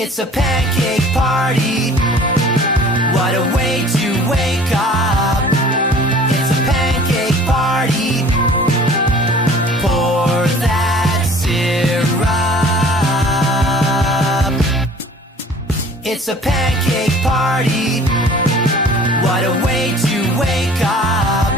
It's a pancake party. What a way to wake up. It's a pancake party. Pour that syrup. It's a pancake party. What a way to wake up.